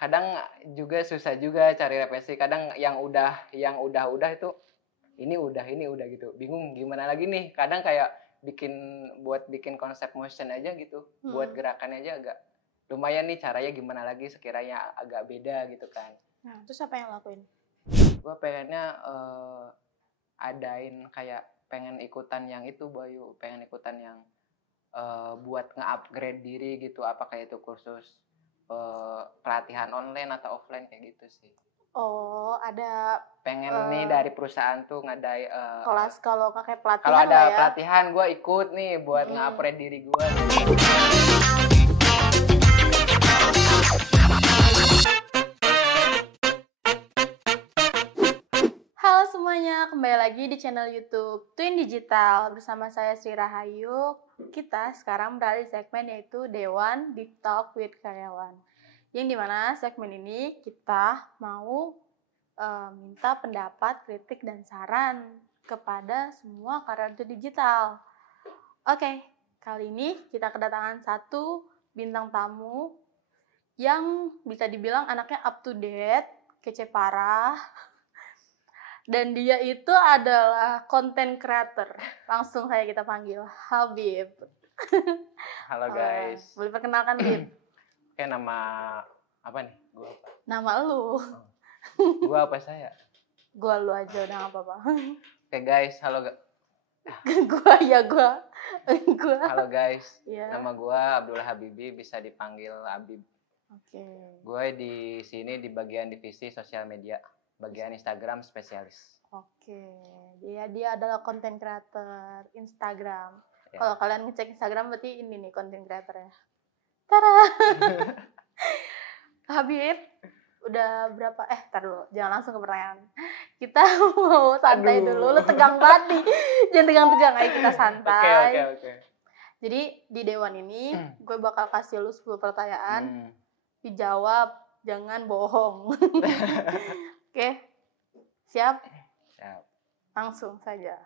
kadang juga susah juga cari referensi. Kadang yang udah itu ini udah gitu. Bingung gimana lagi nih. Kadang kayak buat bikin konsep motion aja gitu. Buat gerakannya aja agak lumayan nih caranya gimana lagi sekiranya agak beda gitu kan. Nah, terus apa yang lakuin? Gue pengennya pengen ikutan yang itu Bayu, pengen ikutan yang buat nge-upgrade diri gitu, apakah itu kursus pelatihan online atau offline kayak gitu sih. Oh, ada pengen nih dari perusahaan tuh ngadai kelas kalau kayak pelatihan kalau ada ya. pelatihan gue ikut nih buat nge-upgrade diri gue. Halo semuanya, kembali lagi di channel YouTube Twin Digital bersama saya Sri Rahayu. Kita sekarang berada di segmen yaitu Dewan Deep Talk with Karyawan. Yang dimana segmen ini kita mau minta pendapat, kritik, dan saran kepada semua karyawan digital. Oke, kali ini kita kedatangan satu bintang tamu yang bisa dibilang anaknya up to date, kece parah. Dan dia itu adalah content creator. Langsung saja kita panggil Habib. Halo guys. Boleh perkenalkan, Bib? Oke, nama apa nih? Gua apa? Nama lu. Gua apa saya? Gua lu aja udah nggak apa-apa. Oke guys, halo. Gua. Halo guys. Yeah. Nama gua Abdullah Habibi, bisa dipanggil Habib. Oke. Gue di sini di bagian divisi sosial media, bagian Instagram spesialis. Oke. Dia adalah content creator Instagram. Ya. Kalau kalian ngecek Instagram berarti ini nih content creator ya. Tada. Habib, udah berapa? Tar dulu, jangan langsung ke pertanyaan. Kita mau santai dulu. Lu tegang banget nih. Jangan tegang-tegang, ayo kita santai. Oke. Jadi di Dewan ini gue bakal kasih lu 10 pertanyaan. Dijawab, jangan bohong. Oke. Siap? Siap. Langsung saja.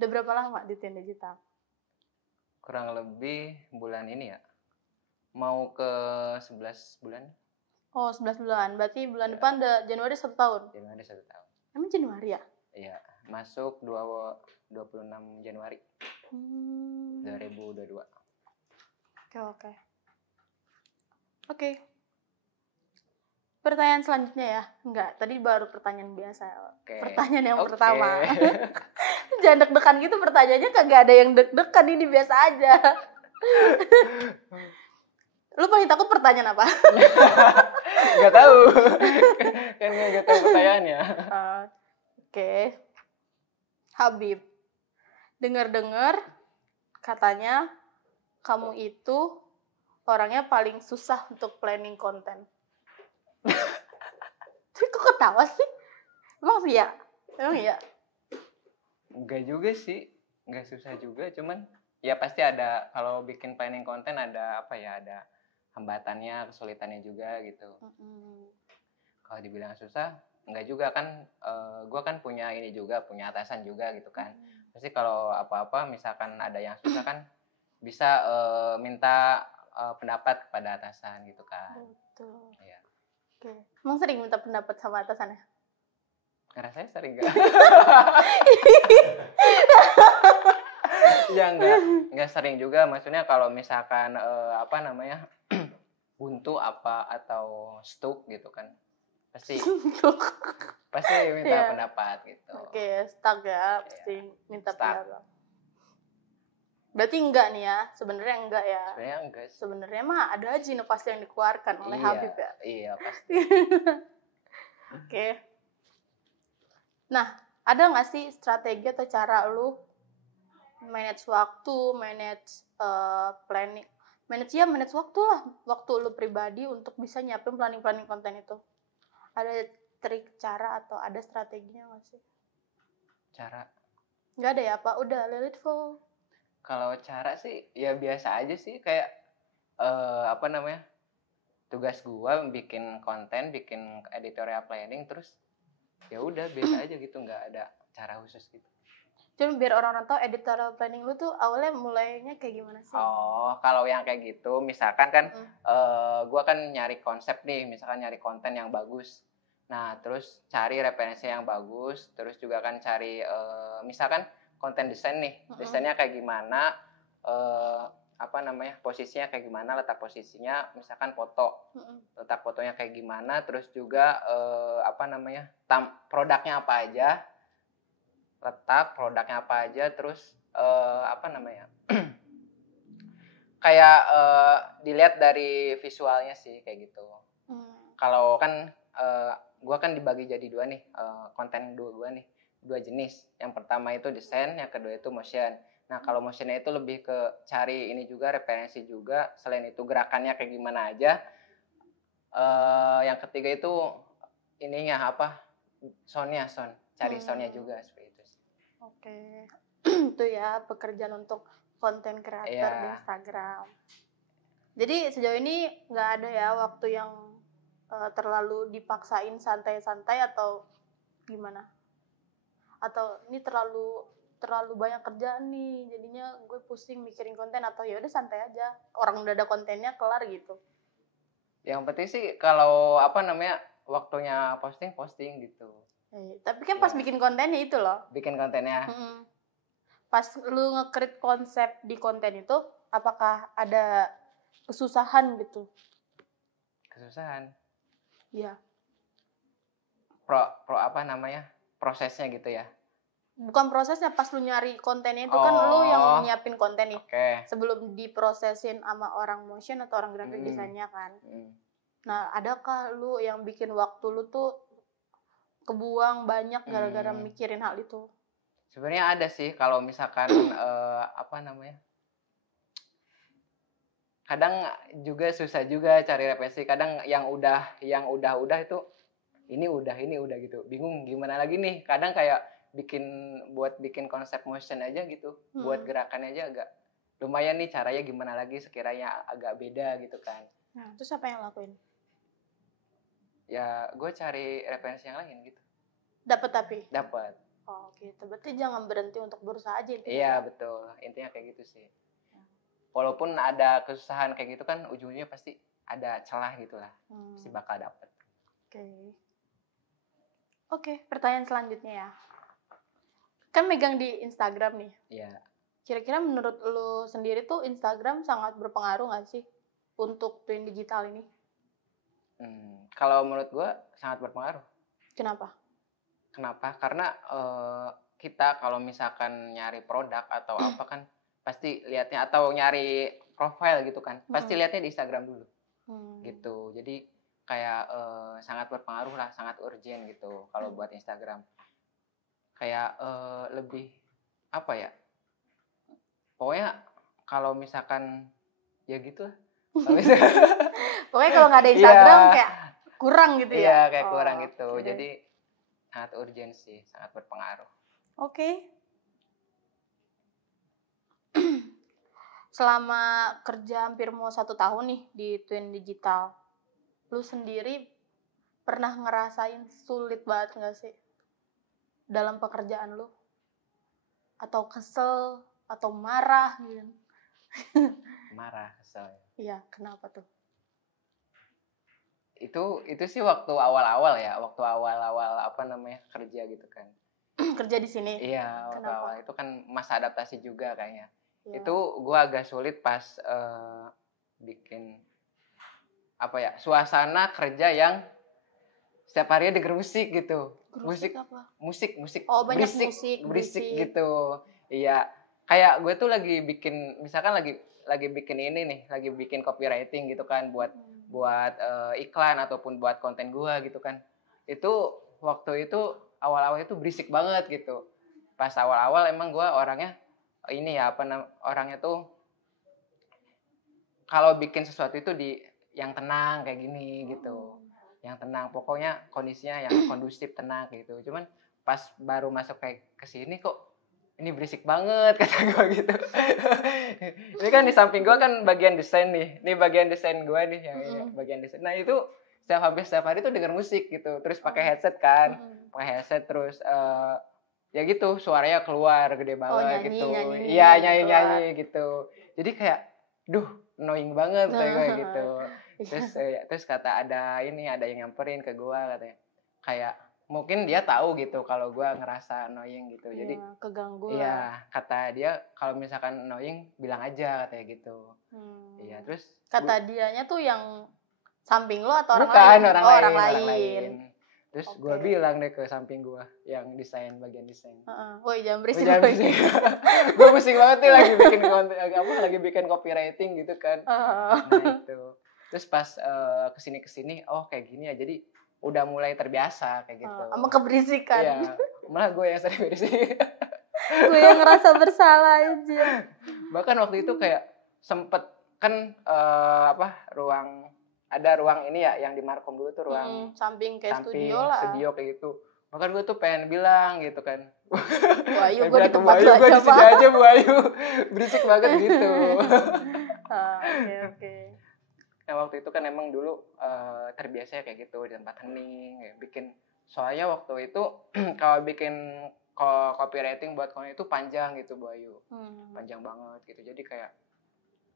Udah berapa lama di Twin Digital? Kurang lebih bulan ini ya. Mau ke 11 bulan. Oh, 11 bulan. Berarti bulan depan udah Januari 1 tahun? Januari 1 tahun. Emang Januari ya? Iya. Masuk 26 Januari 2022. Oke. Pertanyaan selanjutnya ya. Enggak, tadi baru pertanyaan biasa. Okay. Pertanyaan yang pertama. Jangan deg-degan gitu pertanyaannya, kagak ada yang deg-degan, ini biasa aja. Lu paling takut pertanyaan apa? Gak tahu. Kan gak tahu pertanyaannya. Oke. Habib, dengar-dengar katanya kamu itu orangnya paling susah untuk planning konten. Kok ketawa sih? Emang iya? Enggak juga sih, enggak susah juga, cuman ya pasti ada, kalau bikin planning konten ada ada hambatannya, kesulitannya juga gitu. Kalau dibilang susah, enggak juga kan, gue kan punya atasan juga gitu kan. Pasti kalau apa-apa misalkan ada yang susah kan bisa minta pendapat kepada atasan gitu kan. Betul. Iya. Oke. Emang sering minta pendapat sama atasannya? Rasanya sering gak? Ya enggak sering juga, maksudnya kalau misalkan buntu atau stuck gitu kan. Pasti minta pendapat gitu. Oke, stuck ya, pasti minta pendapat. Berarti enggak nih ya, sebenarnya enggak ya. Sebenarnya enggak. Sebenarnya mah ada aja inovasi yang dikeluarkan oleh Habib ya. Iya, pasti. Oke. Nah, ada nggak sih strategi atau cara lu manage waktu, manage planning, manage waktu lah, waktu lu pribadi untuk bisa nyiapin planning konten itu? Ada trik, cara, atau ada strateginya nggak sih? Cara? Nggak ada ya, Pak? Udah, let it flow. Kalau cara sih, ya biasa aja sih, kayak tugas gua bikin konten, bikin editorial planning, terus ya udah biasa aja gitu, nggak ada cara khusus gitu. Cuma biar orang-orang tahu editorial planning lu tuh awalnya mulainya kayak gimana sih? Oh, kalau yang kayak gitu, misalkan kan gue kan nyari konsep nih, misalkan nyari konten yang bagus. Nah, terus cari referensi yang bagus, terus juga kan cari misalkan konten desain nih, desainnya kayak gimana, apa namanya, posisinya kayak gimana, letak posisinya, misalkan foto, letak fotonya kayak gimana, terus juga apa namanya, produknya apa aja, letak produknya apa aja, terus apa namanya, kayak dilihat dari visualnya sih kayak gitu. Kalau kan gue kan dibagi jadi dua nih, konten dua nih, dua jenis. Yang pertama itu desain, yang kedua itu motion. Nah, kalau motionnya itu lebih ke cari ini juga, referensi juga, selain itu gerakannya kayak gimana aja. Yang ketiga itu ininya apa, soundnya, cari soundnya juga seperti itu. Oke. Itu ya pekerjaan untuk konten kreator di Instagram. Jadi sejauh ini nggak ada ya waktu yang terlalu dipaksain santai-santai atau gimana? Atau ini terlalu banyak kerjaan nih, jadinya gue pusing mikirin konten, atau ya udah santai aja, orang udah ada kontennya kelar gitu. Yang penting sih kalau apa namanya, waktunya posting gitu. Tapi kan pas bikin kontennya itu loh. Bikin kontennya. Pas lu nge-create konsep di konten itu, apakah ada kesusahan gitu? Kesusahan? Iya. Pro apa namanya, prosesnya gitu ya? Bukan prosesnya, pas lu nyari kontennya itu kan lu yang nyiapin konten nih. Sebelum diprosesin sama orang motion atau orang graphic design-nya kan. Nah, adakah lu yang bikin waktu lu tuh kebuang banyak gara-gara mikirin hal itu? Sebenarnya ada sih, kalau misalkan apa namanya, kadang juga susah juga cari referensi. Kadang yang udah itu ini udah gitu, bingung gimana lagi nih. Kadang kayak buat bikin konsep motion aja gitu, buat gerakannya aja agak lumayan nih, caranya gimana lagi sekiranya agak beda gitu kan. Nah, terus apa yang lakuin? Ya gue cari referensi yang lain gitu. Dapat tapi? Dapat. Oh gitu, berarti jangan berhenti untuk berusaha aja intinya. Iya betul, intinya kayak gitu sih. Walaupun ada kesusahan kayak gitu kan, ujungnya pasti ada celah gitu lah, pasti bakal dapet. Oke, pertanyaan selanjutnya ya. Kan megang di Instagram nih. Iya. Kira-kira menurut lo sendiri tuh Instagram sangat berpengaruh nggak sih untuk Twin Digital ini? Kalau menurut gue sangat berpengaruh. Kenapa? Karena kita kalau misalkan nyari produk atau apa kan, pasti lihatnya, atau nyari profile gitu kan, pasti lihatnya di Instagram dulu. Gitu. Jadi kayak sangat berpengaruh lah, sangat urgent gitu kalau buat Instagram. Kayak lebih apa ya, pokoknya kalau misalkan ya gitu lah. Pokoknya kalau nggak ada Instagram kayak kurang gitu ya? Iya, kayak kurang gitu. Jadi sangat urgent sih, sangat berpengaruh. Oke. Selama kerja hampir mau 1 tahun nih di Twin Digital, lu sendiri pernah ngerasain sulit banget nggak sih dalam pekerjaan lu? Atau kesel, atau marah gitu? Marah, kesel. Iya, kenapa tuh? Itu sih waktu awal-awal ya, waktu awal-awal apa namanya, kerja gitu kan. Kerja di sini? Iya, waktu awal itu kan masa adaptasi juga kayaknya. Ya. Itu gue agak sulit pas bikin apa ya, suasana kerja yang setiap harinya denger musik gitu. Musik. Oh, banyak berisik gitu. Iya, kayak gue tuh lagi bikin, misalkan lagi bikin ini nih, lagi bikin copywriting gitu kan, buat iklan ataupun buat konten gue gitu kan. Itu waktu itu awal-awal itu berisik banget gitu. Pas awal-awal emang gue orangnya ini ya, orangnya tuh kalau bikin sesuatu itu di yang tenang kayak gini gitu. Yang tenang, pokoknya kondisinya yang kondusif, tenang gitu. Cuman pas baru masuk kayak ke sini kok ini berisik banget kata gue gitu. Ini kan di samping gue kan bagian desain nih. Ini bagian desain gue nih yang bagian desain. Nah, itu hampir setiap hari tuh denger musik gitu. Terus pakai headset kan. Pakai headset terus ya gitu suaranya keluar gede banget nyanyi, gitu. nyanyi, Iya keluar. nyanyi gitu. Jadi kayak duh annoying banget kayak gue gitu. Terus kata ada yang nyamperin ke gue katanya kayak mungkin dia tahu gitu kalau gue ngerasa annoying gitu. Jadi keganggu lah. iya kata dia kalau misalkan annoying bilang aja katanya gitu. Iya terus kata dianya tuh yang samping lo atau bukan, orang lain. Terus gue bilang deh ke samping gue yang bagian desain. Woi jangan berisik. Gue pusing banget nih lagi bikin konten, lagi bikin copywriting gitu kan. Nah itu. Terus pas kesini oh kayak gini ya, jadi udah mulai terbiasa kayak gitu. Sama keberisikan. Iya, malah gue yang sering berisik. Gue yang ngerasa bersalah aja. Bahkan waktu itu kayak sempet kan ruang ini ya yang di Markom dulu tuh ruang samping studio lah. Studio kayak gitu. Bahkan gue tuh pengen bilang gitu kan. Bu Ayu gue di tempat lu gue di sini aja Bu Ayu. Berisik banget gitu. Oke. Nah waktu itu kan emang dulu terbiasa kayak gitu di tempat hening ya, bikin soalnya waktu itu kalau bikin copywriting buat konten itu panjang gitu Bu Ayu. Panjang banget gitu. Jadi kayak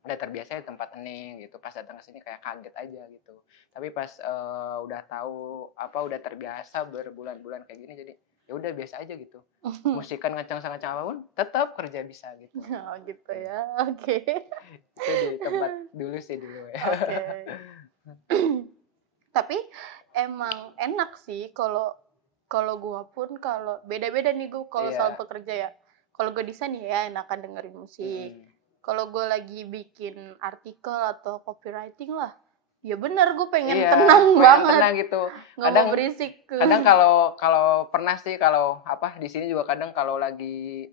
udah terbiasa di tempat hening gitu, pas datang ke sini kayak kaget aja gitu. Tapi pas udah tahu udah terbiasa berbulan-bulan kayak gini, jadi ya udah biasa aja gitu. Musikan kencang-kencang apapun tetap kerja bisa gitu. Oh gitu ya. Oke. Itu di tempat dulu ya. Oke. Tapi emang enak sih kalau gua pun kalau beda-beda nih gua kalau soal pekerja ya. Kalau gua desain ya enakan dengerin musik. Kalau gue lagi bikin artikel atau copywriting lah, ya bener gue pengen tenang banget. Tenang gitu. Nggak mau berisik. Kadang kalau pernah sih kalau di sini juga kadang kalau lagi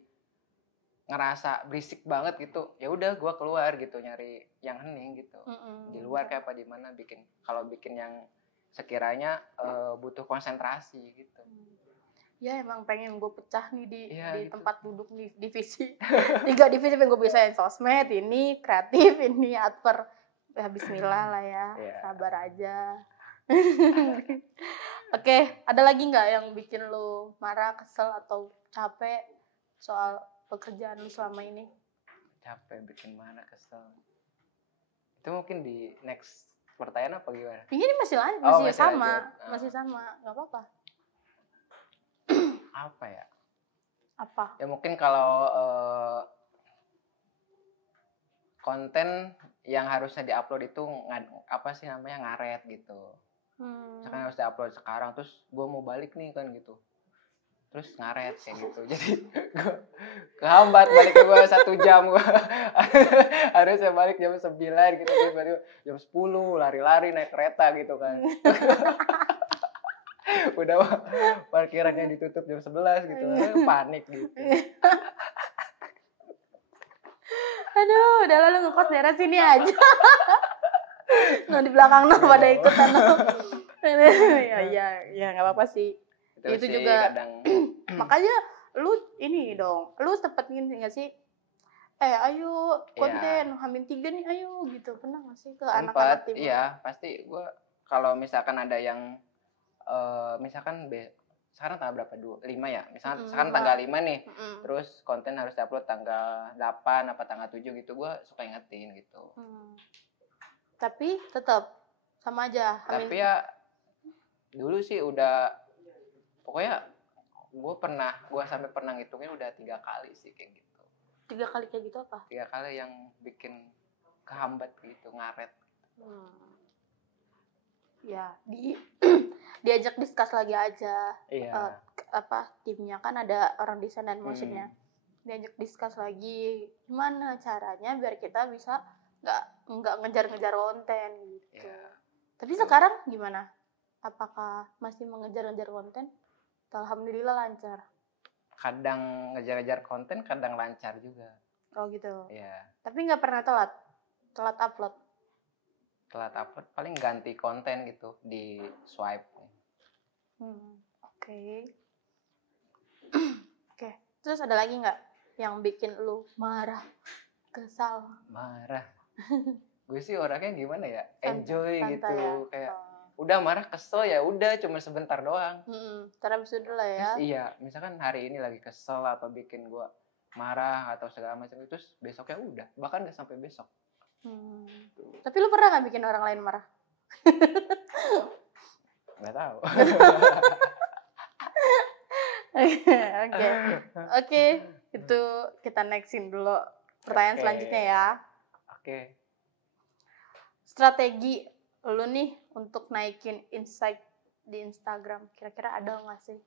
ngerasa berisik banget gitu, ya udah gue keluar gitu nyari yang hening gitu. Di luar kayak di mana kalau bikin yang sekiranya butuh konsentrasi gitu. Ya emang pengen gue pecah nih di gitu. tempat duduk nih divisi 3 divisi pengen gue bisain sosmed, ini kreatif, ini adver. Ya bismillah lah ya, sabar aja. Oke, ada lagi nggak yang bikin lu marah, kesel atau capek soal pekerjaan lu selama ini? Capek, bikin marah, kesel. Itu mungkin di next pertanyaan apa gimana? Ini masih sama, nggak apa-apa. Apa ya? Apa? Ya mungkin kalau konten yang harusnya diupload itu ngaret gitu. Misalkan harus diupload sekarang, terus gue mau balik nih kan gitu. Terus ngaret kayak gitu. Jadi gue kehambat balik ke gue 1 jam gue. Harusnya balik jam 9 gitu. Terus baru jam 10 lari-lari naik kereta gitu kan. Udah parkirannya ditutup jam 11 gitu. Panik gitu. Aduh, udah lalu ngekos daerah sini aja. Nah di belakang pada ikutan. Ya nggak apa-apa sih. Itu sih juga kadang. Makanya lu ini dong, lu sempet gini nggak sih? Ayo konten H-3 nih, ayo gitu. Pernah nggak sih ke anak-anak tim? Iya, pasti gue kalau misalkan ada yang misalkan sekarang tanggal berapa? 5 ya? Misalkan sekarang tanggal 5 nih. Terus konten harus diupload tanggal 8 apa tanggal 7 gitu. Gue suka ingetin gitu. Tapi tetap sama aja. Tapi ya dulu sih udah pokoknya gue sampai pernah ngitungin udah 3 kali sih kayak gitu. 3 kali kayak gitu apa? 3 kali yang bikin kehambat gitu, ngaret. Ya, diajak discuss lagi aja. Iya. Timnya kan ada orang desain dan motionnya. Diajak discuss lagi gimana caranya biar kita bisa nggak ngejar-ngejar konten gitu. Yeah. Tapi sekarang gimana? Apakah masih mengejar-ngejar konten? Alhamdulillah lancar. Kadang ngejar-ngejar konten, kadang lancar juga. Oh gitu. Iya. Yeah. Tapi nggak pernah telat upload. Telat upload paling ganti konten gitu di swipe. Oke. Terus ada lagi nggak yang bikin lu marah, kesal? Marah. Gue sih orangnya gimana ya? Enjoy santai gitu ya? Kayak udah marah kesel ya udah cuma sebentar doang. Ntar habis itu lah ya. Terus iya, misalkan hari ini lagi kesel apa bikin gua marah atau segala macam, terus besoknya udah, bahkan nggak sampai besok. Tapi lu pernah nggak bikin orang lain marah? Nggak tahu. Oke, itu kita nextin dulu pertanyaan selanjutnya ya. Oke. Strategi lu nih untuk naikin insight di Instagram, kira-kira ada nggak sih?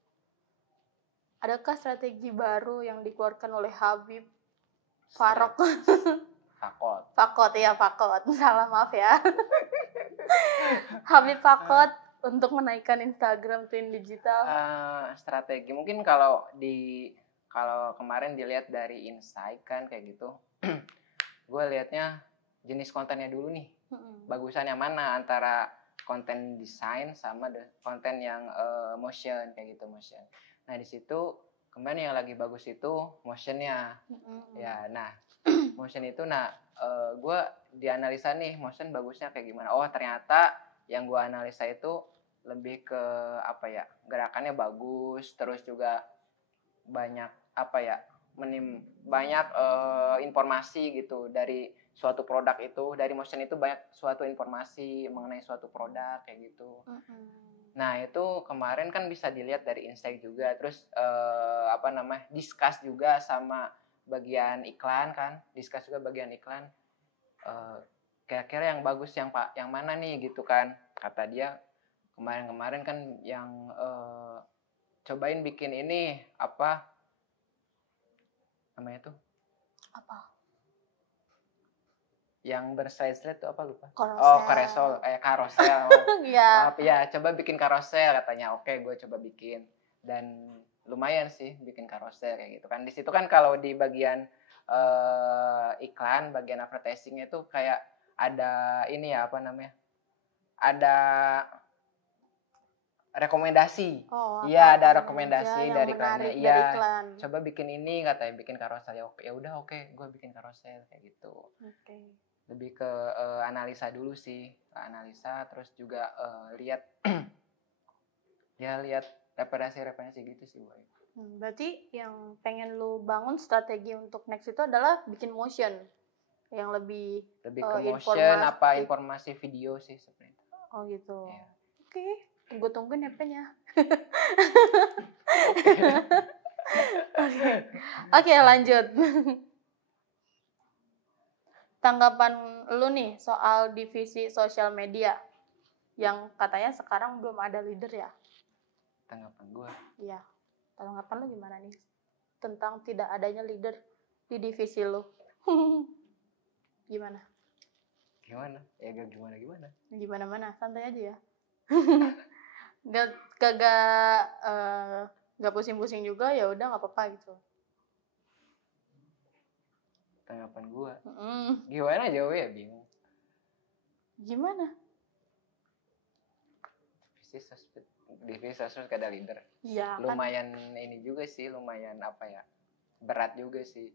Adakah strategi baru yang dikeluarkan oleh Habib Farok? Fakot, salah maaf ya. Habib Fakot untuk menaikkan Instagram Twin Digital. Strategi mungkin kalau kemarin dilihat dari insight kan kayak gitu, gue liatnya jenis kontennya dulu nih, bagusan yang mana antara konten desain sama konten yang motion kayak gitu, motion. Nah di situ kemarin yang lagi bagus itu motionnya, ya. Nah motion itu, gue dianalisa nih motion bagusnya kayak gimana. Oh ternyata yang gue analisa itu lebih ke apa ya, gerakannya bagus, terus juga banyak apa ya, banyak informasi gitu dari suatu produk itu, dari motion itu banyak suatu informasi mengenai suatu produk kayak gitu. Nah itu kemarin kan bisa dilihat dari insight juga, terus discuss juga sama bagian iklan kan, discuss juga bagian iklan, kira-kira yang bagus yang mana nih gitu kan. Kata dia kemarin kan yang cobain bikin ini apa namanya tuh, yang berslide-slide tuh apa lupa. Karosel. Iya. Ya coba bikin karosel katanya. Oke, gue coba bikin dan lumayan sih bikin karosel kayak gitu kan. Di situ kan kalau di bagian iklan, bagian advertising itu kayak ada ini ya, apa namanya, ada rekomendasi. Iya, ada rekomendasi dari iklannya. Iya, coba bikin ini katanya, bikin karosel. Ya udah oke, gue bikin karosel kayak gitu. Lebih ke analisa dulu sih, analisa, terus juga lihat lihat referensi gitu sih, Boy. Berarti yang pengen lu bangun strategi untuk next itu adalah bikin motion yang lebih ke motion apa informasi video sih sebenarnya. Oh gitu. Yeah. Oke, gue tungguin EP-nya. Oke, lanjut. Tanggapan lu nih soal divisi sosial media yang katanya sekarang belum ada leader ya? Tanggapan gue? Iya. Tanggapan lu gimana nih tentang tidak adanya leader di divisi lu? Gimana? Ya gak gimana. Gimana-mana, santai aja ya. Gak pusing-pusing juga, ya udah nggak apa-apa gitu. Tanggapan gue? Gimana jawabnya, bingung. Gimana? Divisi sosmed gak ada leader. Ya, lumayan kan? Ini juga sih, lumayan apa ya, berat juga sih.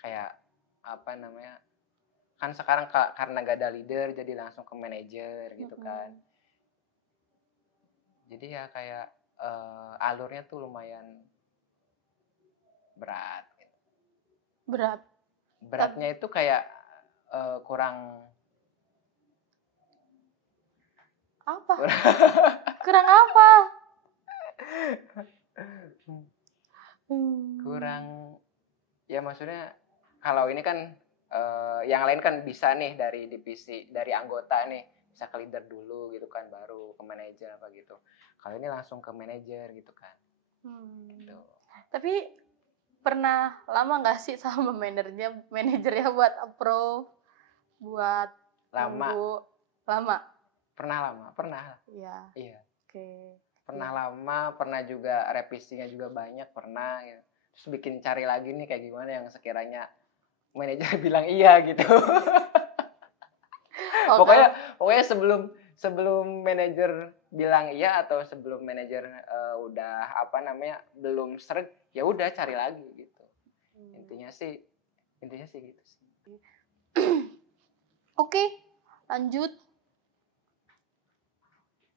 Kayak apa namanya, kan sekarang karena gak ada leader jadi langsung ke manajer gitu kan. Jadi ya kayak alurnya tuh lumayan berat gitu. Beratnya itu kayak kurang apa? Kurang apa? Kurang ya, maksudnya kalau ini kan yang lain kan bisa nih dari divisi, dari anggota nih bisa ke leader dulu gitu kan, baru ke manajer apa gitu. Kalau ini langsung ke manajer gitu kan. Gitu. Tapi pernah lama nggak sih sama manajernya buat approve, buat nunggu? Lama? Pernah. Iya. Oke. Pernah lama, pernah juga revisinya juga banyak, pernah gitu. Terus bikin cari lagi nih kayak gimana yang sekiranya manajer bilang iya gitu. Pokoknya sebelum manajer bilang iya atau sebelum manajer udah apa namanya belum seret, ya udah cari lagi gitu. Intinya sih gitu sih. Oke, lanjut.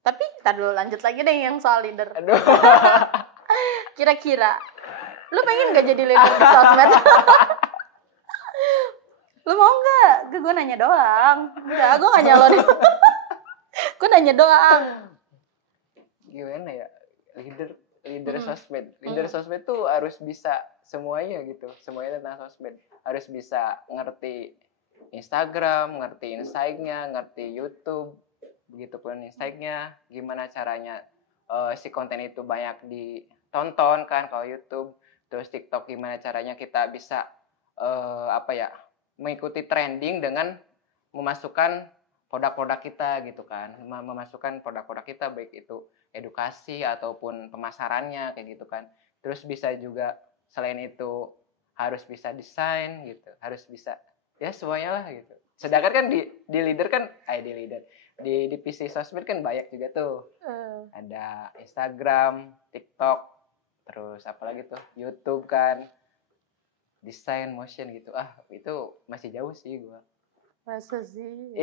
Tapi ntar dulu lanjut lagi deh yang soal leader. Aduh. Kira-kira lu pengen gak jadi leader di sosmed? Lu mau gak? Gue nanya doang. Enggak, gue gak nyalonin. Gue nanya doang. Gimana ya? Leader sosmed. Leader sosmed tuh harus bisa semuanya gitu. Semuanya tentang sosmed. Harus bisa ngerti Instagram, ngerti Insight-nya, ngerti YouTube. Begitupun Insight-nya. Gimana caranya si konten itu banyak ditonton kan kalau YouTube. Terus TikTok gimana caranya kita bisa mengikuti trending dengan memasukkan produk-produk kita gitu kan, memasukkan produk-produk kita baik itu edukasi ataupun pemasarannya kayak gitu kan. Terus bisa juga selain itu harus bisa desain gitu, harus bisa ya semuanya lah gitu. Sedangkan kan di leader kan di PC sosmed kan banyak juga tuh. Ada Instagram, TikTok, terus apalagi tuh YouTube kan. Desain motion gitu itu masih jauh sih gua. Masa sih?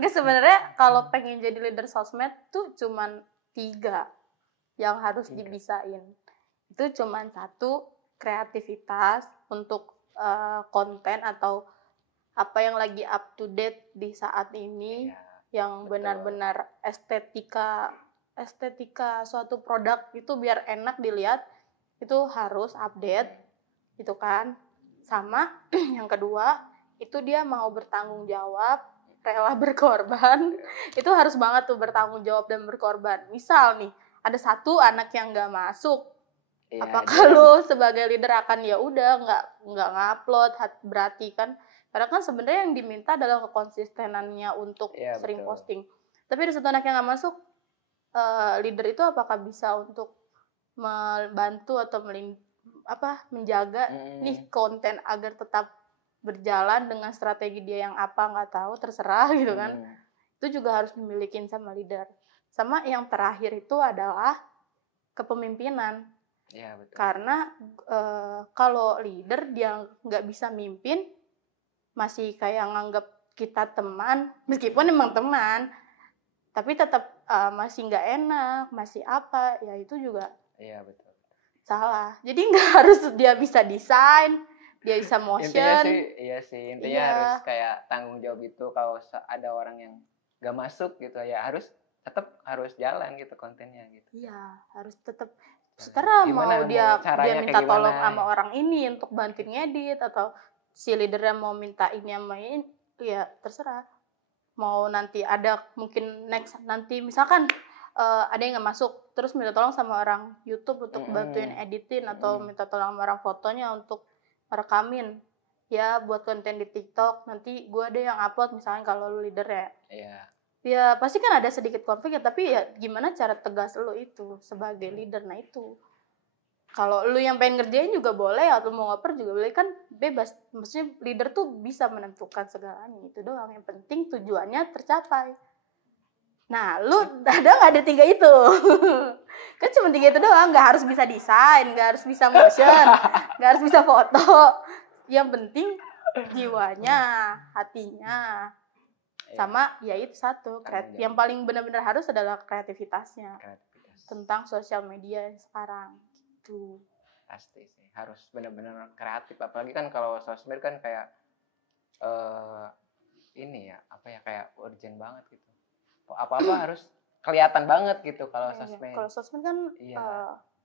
Nggak, sebenarnya kalau pengen jadi leader sosmed tuh cuman 3 yang harus dibisain. Itu cuman 1, kreativitas untuk konten atau apa yang lagi up to date di saat ini, yang benar-benar estetika suatu produk itu biar enak dilihat, itu harus update gitu kan. Sama yang kedua itu dia mau bertanggung jawab, rela berkorban. Itu harus banget tuh bertanggung jawab dan berkorban. Misal nih ada 1 anak yang nggak masuk, apakah lu sebagai leader akan ya udah nggak ngupload? Berarti kan karena kan sebenarnya yang diminta adalah kekonsistenannya untuk sering posting. Tapi ada 1 anak yang nggak masuk, leader itu apakah bisa untuk membantu atau menjaga nih konten agar tetap berjalan dengan strategi dia yang apa nggak tahu, terserah gitu kan. Itu juga harus dimilikin sama leader. Sama yang terakhir itu adalah kepemimpinan. Ya, betul. Karena kalau leader dia nggak bisa mimpin, masih kayak nganggap kita teman, meskipun emang teman, tapi tetap masih nggak enak, masih apa, ya itu juga betul. Salah. Jadi nggak harus dia bisa desain, dia bisa motion. Intinya harus kayak tanggung jawab itu. Kalau ada orang yang nggak masuk gitu ya tetap harus jalan gitu kontennya gitu. Iya, harus tetap. Setelah mau dia minta tolong sama orang ini untuk bantuin ngedit, atau si leadernya mau minta ini sama ini, ya terserah. Mau nanti ada mungkin nanti misalkan ada yang nggak masuk, terus minta tolong sama orang YouTube untuk bantuin editin, atau minta tolong sama orang fotonya untuk merekamin ya buat konten di TikTok, nanti gue ada yang upload misalnya kalau lu leader ya. Ya pasti kan ada sedikit konflik ya, tapi ya gimana cara tegas lu itu sebagai leader. Nah itu kalau lu yang pengen ngerjain juga boleh, atau mau ngoper juga boleh, kan bebas. Maksudnya leader tuh bisa menentukan segalanya, itu doang, yang penting tujuannya tercapai. Nah, lu ada nggak ada 3 itu? Kan cuma 3 itu doang, nggak harus bisa desain, nggak harus bisa motion, nggak harus bisa foto. Yang penting jiwanya, hatinya, sama ya itu 1. Yang paling benar-benar harus adalah kreativitasnya. Tentang sosial media sekarang. Gitu. Pasti sih, harus benar-benar kreatif. Apalagi kan kalau sosmed kan kayak kayak urgent banget gitu. Apa-apa harus kelihatan banget gitu kalau sosmed. Kalau sosmed kan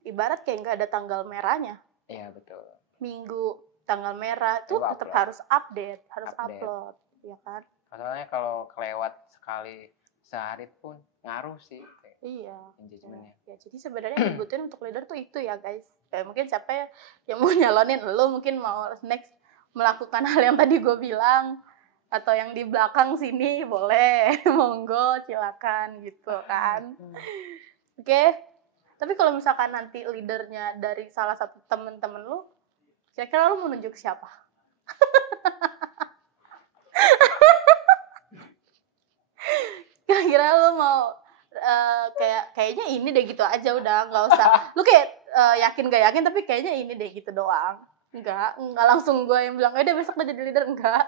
ibarat kayak nggak ada tanggal merahnya. Iya, betul. Minggu tanggal merah tuh tetap harus update, harus upload, ya kan? Soalnya kalau kelewat sekali sehari pun ngaruh sih. Iya. Engagementnya. Ya, jadi sebenarnya yang dibutuhin untuk leader tuh itu ya guys. Kayak mungkin siapa yang mau nyalonin, lo mungkin mau next melakukan hal yang tadi gue bilang, atau yang di belakang sini boleh, monggo silakan gitu kan. Oke. Tapi kalau misalkan nanti leadernya dari salah satu temen-temen lu, kira-kira lu mau nunjuk siapa? Kira-kira lu mau kayaknya ini deh gitu aja, udah nggak usah. Lu kayak yakin gak yakin, tapi kayaknya ini deh gitu doang. Enggak langsung gue yang bilang, udah besok lo jadi leader, enggak.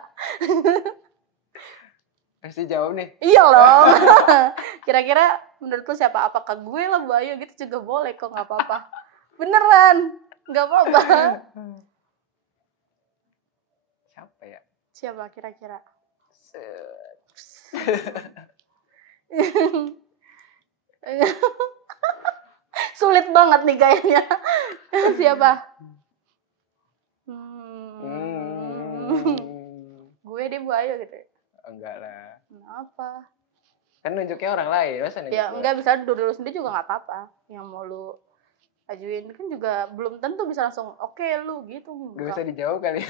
Pasti jawab nih. Iya loh. Kira-kira menurut lu siapa? Apakah gue lah Bu Ayu gitu juga boleh kok, nggak apa-apa. Beneran, nggak apa-apa. Siapa ya? Siapa kira-kira? Sulit banget nih kayaknya. Siapa? Gue deh Bu Ayu gitu. Enggak lah. Kenapa? Kan nunjuknya orang lain, masa nunjuk Ya gue? enggak, bisa dulu sendiri juga nggak apa-apa. Yang mau lu ajuin kan juga belum tentu bisa langsung oke lu gitu. Gak usah dijawab kali.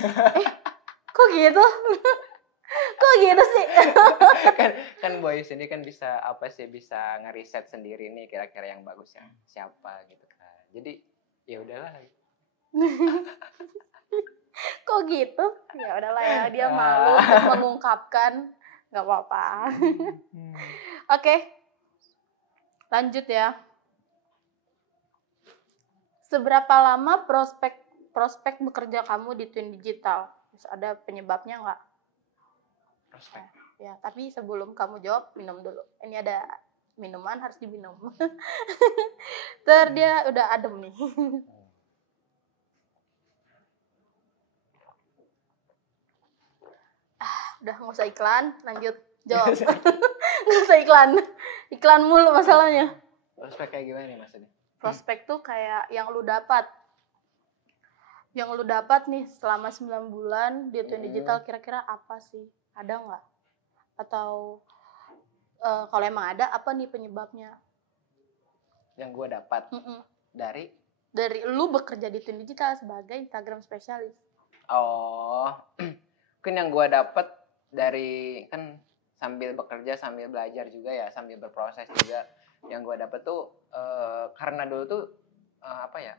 Kok gitu? Kok gitu sih? kan Boy sendiri kan bisa apa sih, bisa ngeriset sendiri nih kira-kira yang bagus yang siapa gitu kan. Jadi ya udahlah. Kok gitu? Ya udahlah ya, dia malu untuk mengungkapkan, nggak apa-apa. Oke, lanjut ya. Seberapa lama prospek bekerja kamu di Twin Digital? Terus ada penyebabnya nggak? Prospek. Ya, tapi sebelum kamu jawab, minum dulu. Ini ada minuman, harus diminum. Dia udah adem nih. Udah, nggak usah iklan, lanjut jawab. Nggak usah iklan mulu masalahnya. Prospek kayak gimana nih maksudnya? Prospek tuh kayak yang lu dapat nih selama 9 bulan di Twin Digital, kira-kira apa sih? Ada nggak? Atau kalau emang ada, apa nih penyebabnya? Yang gue dapat dari lu bekerja di Twin Digital sebagai Instagram spesialis. Oh, mungkin yang gue dapat dari, kan sambil bekerja sambil belajar juga ya, sambil berproses juga. Yang gue dapat tuh karena dulu tuh apa ya,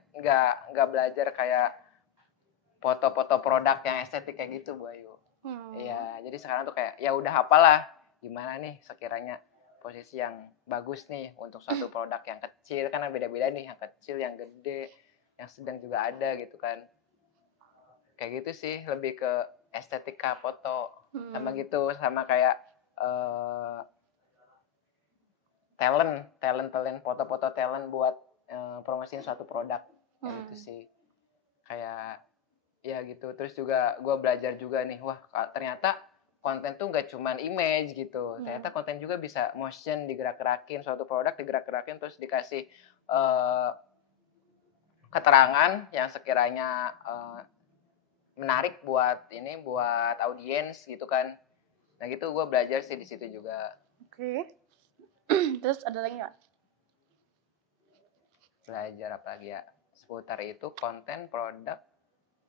nggak belajar kayak foto-foto produk yang estetik kayak gitu Bu Ayu. Iya, jadi sekarang tuh kayak ya udah apalah gimana nih sekiranya posisi yang bagus nih untuk suatu produk yang kecil, kan beda-beda nih, yang kecil, yang gede, yang sedang juga ada gitu kan. Kayak gitu sih, lebih ke estetika foto sama gitu, sama kayak talent foto-foto talent buat promosiin suatu produk. Kayak gitu sih, kayak ya gitu. Terus juga gue belajar juga nih, wah ternyata konten tuh nggak cuman image gitu, ternyata konten juga bisa motion, digerak-gerakin, suatu produk digerak-gerakin terus dikasih keterangan yang sekiranya menarik buat audiens gitu kan. Nah gitu gue belajar sih di situ juga. Oke. Terus ada lagi nggak? Belajar apa lagi ya? Seputar itu konten, produk,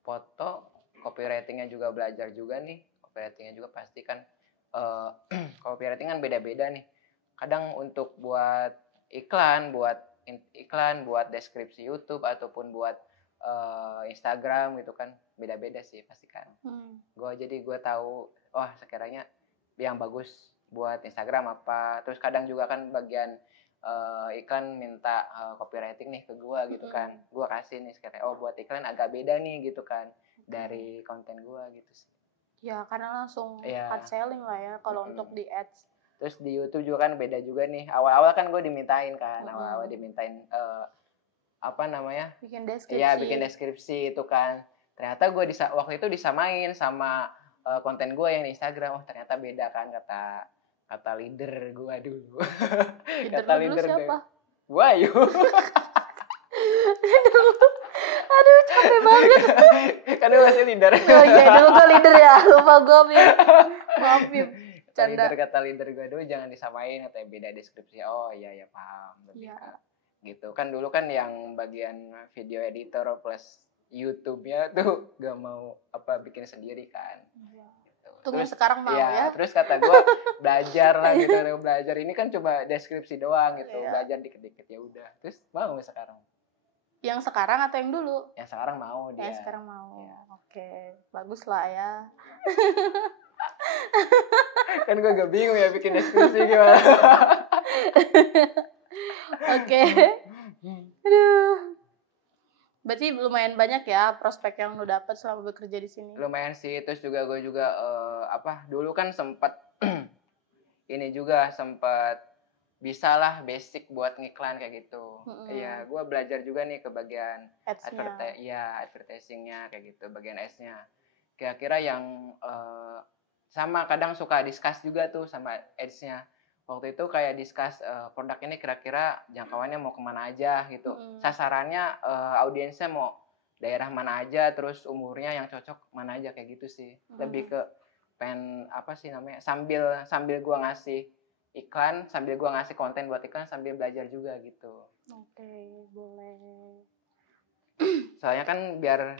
foto, copywritingnya juga belajar juga nih. Copywritingnya juga pasti kan copywriting kan beda-beda nih. Kadang untuk buat iklan, buat deskripsi YouTube ataupun buat Instagram gitu kan, beda-beda sih pasti kan. Jadi gue tahu, wah sekiranya yang bagus buat Instagram apa. Terus kadang juga kan bagian iklan minta copywriting nih ke gue gitu kan, gue kasih nih sekiranya buat iklan agak beda nih gitu kan dari konten gue gitu sih. Ya karena langsung hard selling lah ya kalau untuk di ads. Terus di YouTube juga kan beda juga nih. Awal-awal kan gue dimintain kan, awal-awal dimintain apa namanya? Bikin deskripsi. Iya, bikin deskripsi itu kan. Ternyata gue waktu itu disamain sama konten gue yang di Instagram. Oh ternyata beda kan kata leader gue dulu. Kata leader siapa? Gue Ayu. Aduh capek banget. Kan lu masih leader. Oh iya dulu gue leader ya, lupa gue Bim. Maaf Bim. Kata leader gue dulu jangan disamain, katanya beda deskripsi. Oh iya ya paham. Lebih gitu kan dulu kan yang bagian video editor plus YouTube-nya tuh gak mau bikin sendiri kan. Gitu. Terus sekarang mau ya. Terus kata gue belajar lah gitu, belajar ini kan cuma deskripsi doang gitu, belajar dikit-dikit ya udah. Terus mau sekarang? Yang sekarang atau yang dulu? Yang sekarang mau dia. Yang sekarang mau. Ya. Oke, bagus lah ya. Kan gue gak bingung ya bikin deskripsi gimana. Oke. Aduh. Berarti lumayan banyak ya prospek yang lu dapat selama bekerja di sini. Lumayan sih, terus juga gue juga dulu kan sempat ini juga sempat bisalah basic buat ngiklan kayak gitu. Iya, gue belajar juga nih ke bagian advertisingnya kayak gitu, bagian ads-nya. Kira-kira yang sama kadang suka discuss juga tuh sama ads-nya. Waktu itu kayak discuss produk ini kira-kira jangkauannya mau kemana aja gitu. Sasarannya audiensnya mau daerah mana aja, terus umurnya yang cocok mana aja kayak gitu sih. Lebih ke apa sih namanya, sambil gue ngasih iklan, sambil gue ngasih konten buat iklan, sambil belajar juga gitu. Oke, boleh. Soalnya kan biar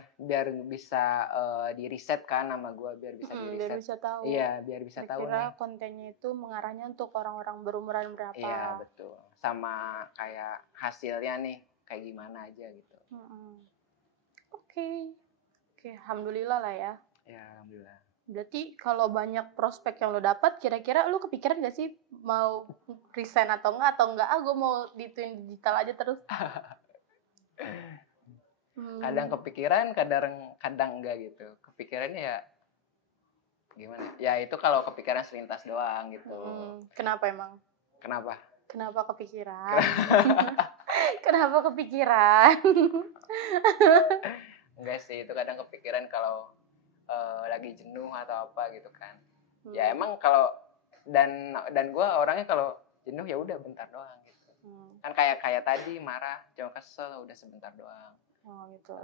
bisa di riset kan nama gue, biar bisa di riset. Biar bisa tahu. Iya, biar bisa tahu nih. Kontennya itu mengarahnya untuk orang-orang berumuran berapa. Iya, betul. Sama kayak hasilnya nih kayak gimana aja gitu. Oke, alhamdulillah lah ya. Ya, alhamdulillah. Berarti kalau banyak prospek yang lo dapat, kira-kira lo kepikiran gak sih mau resign atau enggak? Gue mau di Twin Digital aja terus. Kadang kepikiran, kadang enggak gitu. Kepikirannya ya gimana? Ya itu kalau kepikiran selintas doang gitu. Kenapa emang? Kenapa kepikiran? Kenapa kepikiran? Enggak sih, itu kadang kepikiran kalau lagi jenuh atau apa gitu kan. Ya emang kalau dan gue orangnya kalau jenuh ya udah bentar doang gitu. Kan kayak tadi marah, cuma kesel udah sebentar doang. Oh gitu.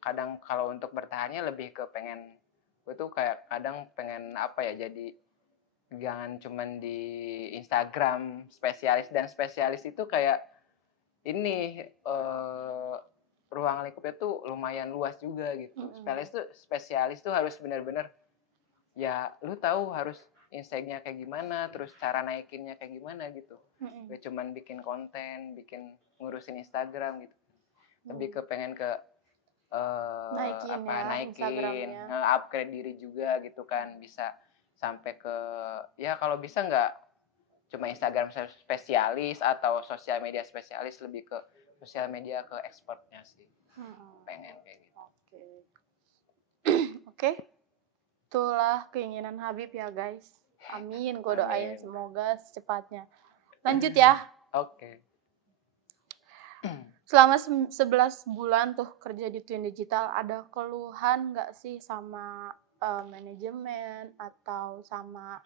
Kadang kalau untuk bertahannya lebih ke pengen, gue tuh kayak kadang pengen apa ya, jadi jangan cuman di Instagram spesialis itu kayak ini ruang lingkupnya tuh lumayan luas juga gitu. Spesialis tuh harus benar-benar ya lu tahu harus insight-nya kayak gimana, terus cara naikinnya kayak gimana gitu. Gak cuman bikin konten, ngurusin Instagram gitu. Lebih ke pengen ke naikin, nge-upgrade diri juga gitu kan, bisa sampai ke ya kalau bisa nggak cuma Instagram spesialis atau sosial media spesialis, lebih ke sosial media ke expertnya sih. Pengen kayak gitu. Oke. Itulah keinginan Habib ya guys. Amin, gue doain semoga secepatnya. Lanjut ya. Oke. Selama 11 bulan tuh kerja di Twin Digital, ada keluhan nggak sih sama manajemen atau sama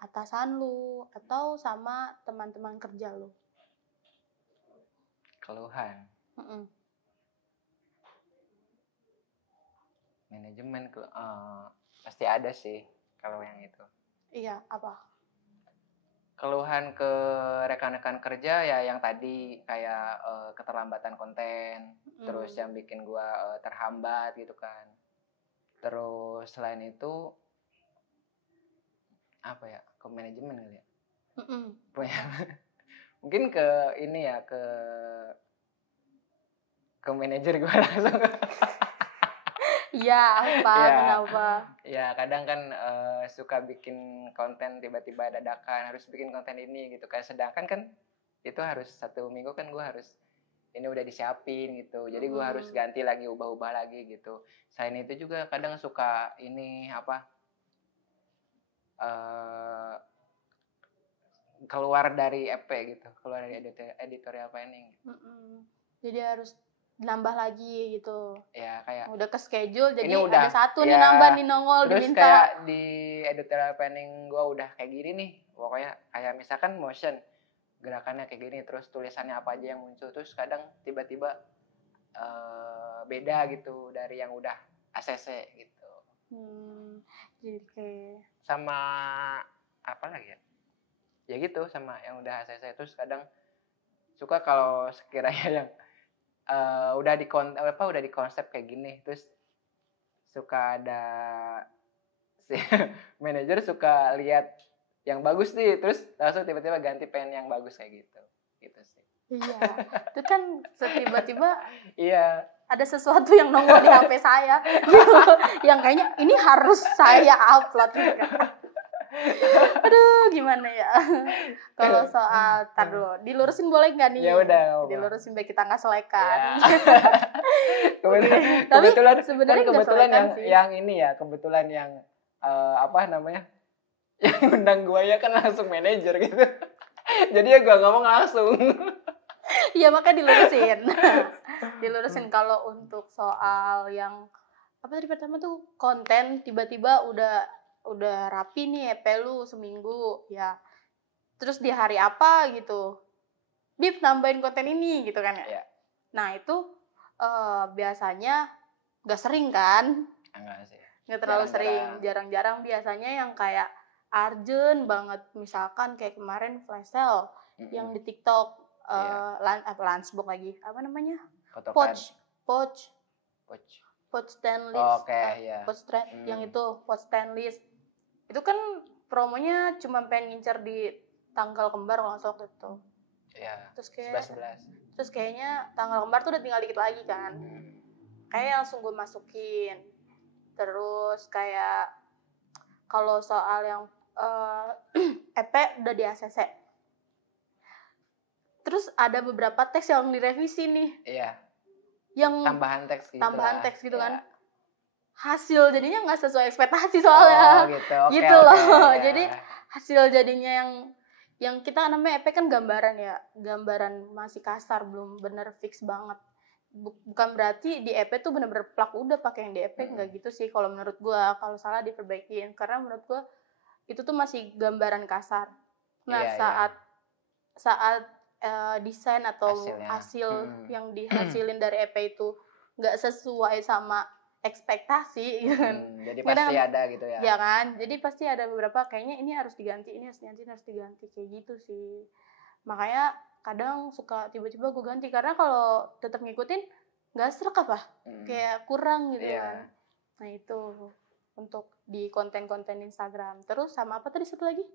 atasan lu atau sama teman-teman kerja lu? Keluhan. Manajemen pasti ada sih kalau yang itu. Iya, apa? Keluhan ke rekan-rekan kerja ya yang tadi kayak keterlambatan konten, terus yang bikin gua terhambat gitu kan. Terus selain itu apa ya, ke manajemen kali ya. Mungkin ke ini ya, ke manajer gue langsung. Iya, kenapa? Ya kadang kan suka bikin konten tiba-tiba dadakan, harus bikin konten ini gitu kan. Sedangkan kan itu harus 1 minggu kan gue harus ini udah disiapin gitu. Jadi gue harus ganti lagi, ubah-ubah lagi gitu. Selain itu juga kadang suka ini apa, keluar dari EP gitu, keluar dari editorial planning gitu. Jadi harus nambah lagi gitu. Ya kayak udah ke schedule, jadi udah, ada satu nih nambah nih nongol terus diminta. Kayak di editorial planning gue udah kayak gini nih, pokoknya kayak misalkan motion gerakannya kayak gini, terus tulisannya apa aja yang muncul, terus kadang tiba-tiba beda gitu dari yang udah ACC gitu. Jadi kayak sama apa lagi ya? Ya gitu, sama yang udah ACC. Terus kadang suka kalau sekiranya yang udah di konsep kayak gini, terus suka ada si manajer suka lihat yang bagus nih, terus langsung tiba-tiba ganti pen yang bagus kayak gitu sih. Iya, itu kan tiba-tiba iya, ada sesuatu yang nongol di HP saya gitu, yang kayaknya ini harus saya upload gitu. Aduh, gimana ya? Kalau soal dulu, dilurusin boleh nggak nih? Ya udah, dilurusin biar kita nggak selekan. Ya. Kebetulan sebenarnya yang ini ya, kebetulan yang apa namanya? Yang undang gue ya kan langsung manajer gitu. Jadi ya gue ngomong langsung. Iya, makanya dilurusin. Dilurusin kalau untuk soal yang apa tadi pertama tuh konten, tiba-tiba udah rapi nih EP lu seminggu ya. Terus di hari apa gitu, Bib nambahin konten ini gitu kan ya. Iya. Nah itu biasanya gak sering kan, Enggak sih. gak terlalu sering, Jarang-jarang. jarang-jarang biasanya yang kayak urgent banget, misalkan kayak kemarin flash sale yang di TikTok, Iya. lunchbox lagi, apa namanya, Photocard. pouch stainless, Oke, iya. yang itu pouch stainless itu kan promonya cuma pengen ngincer di tanggal kembar kalau nggak salah gitu. Iya. Terus kayaknya tanggal kembar tuh udah tinggal dikit lagi kan. Kayak langsung gue masukin. Terus kayak kalau soal yang EP udah di ACC. Terus ada beberapa teks yang direvisi nih. Iya. Yang tambahan teks gitu kan. Hasil jadinya nggak sesuai ekspektasi soalnya. Oh gitu. Gitu loh. Ya. Jadi hasil jadinya yang kita namanya EP kan gambaran ya. Gambaran masih kasar, belum bener fix banget. Bukan berarti di EP tuh bener-bener plak udah pakai yang di EP, nggak gitu sih kalau menurut gue. Kalau salah diperbaikin, karena menurut gue itu tuh masih gambaran kasar. Nah saat desain atau hasil yang dihasilin dari EP itu nggak sesuai sama ekspektasi gitu kan. Jadi pasti ada gitu ya. Ya kan, jadi pasti ada beberapa kayaknya ini harus diganti, ini harus diganti kayak gitu sih. Makanya kadang suka tiba-tiba gue ganti, karena kalau tetap ngikutin nggak serak apa, kayak kurang gitu kan. Nah itu untuk di konten-konten Instagram. Terus sama apa tadi satu lagi?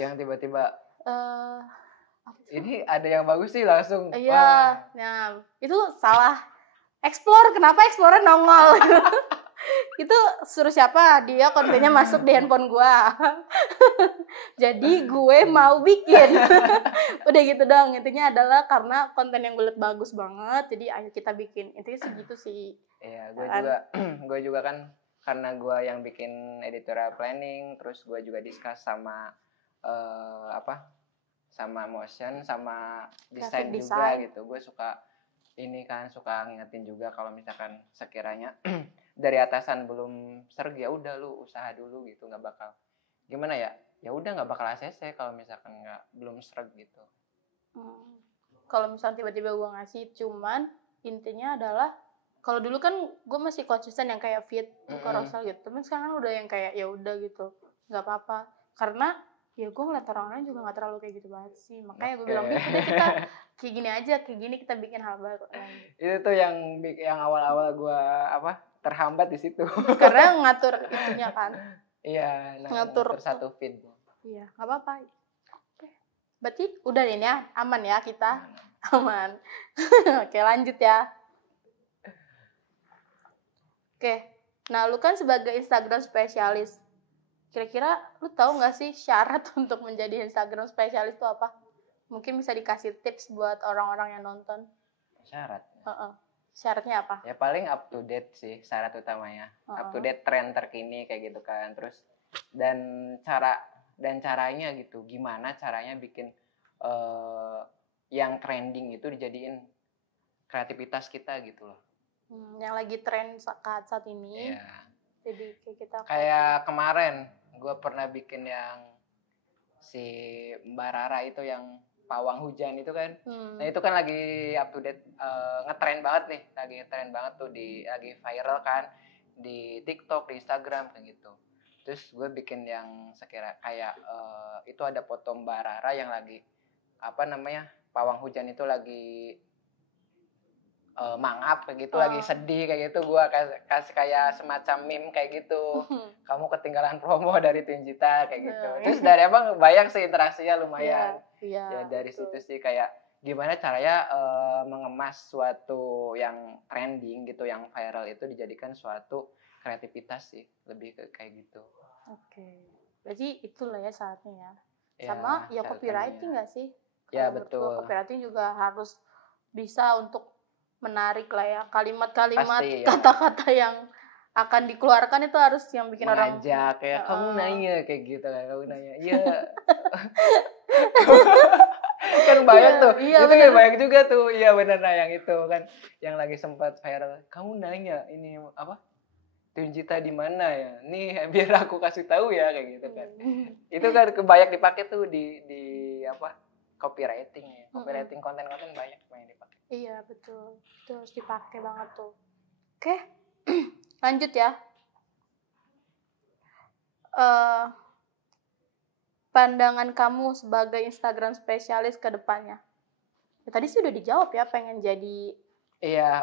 Yang tiba-tiba ini ada yang bagus sih langsung. Iya, nah itu salah. Explore, kenapa Explorer nongol? Itu suruh siapa? Dia kontennya masuk di handphone gua. Jadi gue mau bikin. Udah gitu dong. Intinya adalah karena konten yang gue liat bagus banget, jadi ayo kita bikin. Intinya segitu sih. Iya, gue juga kan karena gue yang bikin editorial planning, terus gue juga discuss sama sama motion, sama desain juga gitu. Gue suka ngingetin juga kalau misalkan sekiranya dari atasan belum serg, ya udah lu usaha dulu gitu, nggak bakal gimana ya udah nggak bakal ACC kalau misalkan belum serg gitu. Kalau misalnya tiba-tiba gue ngasih, cuman intinya adalah kalau dulu kan gue masih konsisten yang kayak fit carousel gitu, tapi sekarang udah yang kayak ya udah gitu, nggak apa-apa, karena ya gue ngeliat orang lain juga nggak terlalu kayak gitu banget sih. Makanya gue bilang udah kita kayak gini aja, kayak gini kita bikin hal baru. Itu tuh yang awal-awal gue terhambat di situ. Karena ngatur itunya kan. Iya, ngatur satu feed. Iya, nggak apa-apa. Berarti udah ini ya, aman ya kita, aman. Oke, lanjut ya. Oke, nah lu kan sebagai Instagram spesialis, kira-kira lu tahu nggak sih syarat untuk menjadi Instagram spesialis itu apa? Mungkin bisa dikasih tips buat orang-orang yang nonton. Syarat? Syaratnya apa? Ya paling up to date sih syarat utamanya. Up to date tren terkini kayak gitu kan. Terus dan caranya gitu. Gimana caranya bikin yang trending itu dijadiin kreativitas kita gitu loh. Yang lagi tren saat ini. Iya. Jadi kita kayak kemarin gue pernah bikin yang si Mbak Rara itu yang pawang hujan itu kan. Nah itu kan lagi up to date, ngetrend banget nih, lagi ngetrend banget tuh, lagi viral kan di TikTok, di Instagram kayak gitu. Terus gue bikin yang kayak itu ada foto Mbak Rara yang lagi pawang hujan itu lagi mangap kayak gitu, lagi sedih kayak gitu. Gue kasih kayak semacam meme kayak gitu. Kamu ketinggalan promo dari Twinjita kayak gitu. Terus dari abang banyak sih interaksinya lumayan. Ya dari situ sih kayak gimana caranya mengemas suatu yang trending gitu, yang viral itu dijadikan suatu kreativitas sih, lebih ke kayak gitu. Oke. Berarti itulah ya saatnya ya. Sama ya copywriting nggak sih? Ya betul. Copywriting juga harus bisa untuk menarik lah ya, kalimat-kalimat, kata-kata yang akan dikeluarkan itu harus yang bikin orang mengajak kayak kamu nanya kayak gitu kan, kamu nanya iya kan banyak tuh iya, itu kan banyak juga tuh, iya bener. Nah yang itu kan yang lagi sempat viral, kamu nanya ini apa Twin Cita di mana ya nih biar aku kasih tahu ya kayak gitu kan. Itu kan banyak dipakai tuh di apa copywriting ya, copywriting konten-konten banyak dipakai. Iya betul, itu harus dipakai banget tuh. Oke. Lanjut ya. Pandangan kamu sebagai Instagram spesialis ke depannya. Ya, tadi sih udah dijawab ya, pengen jadi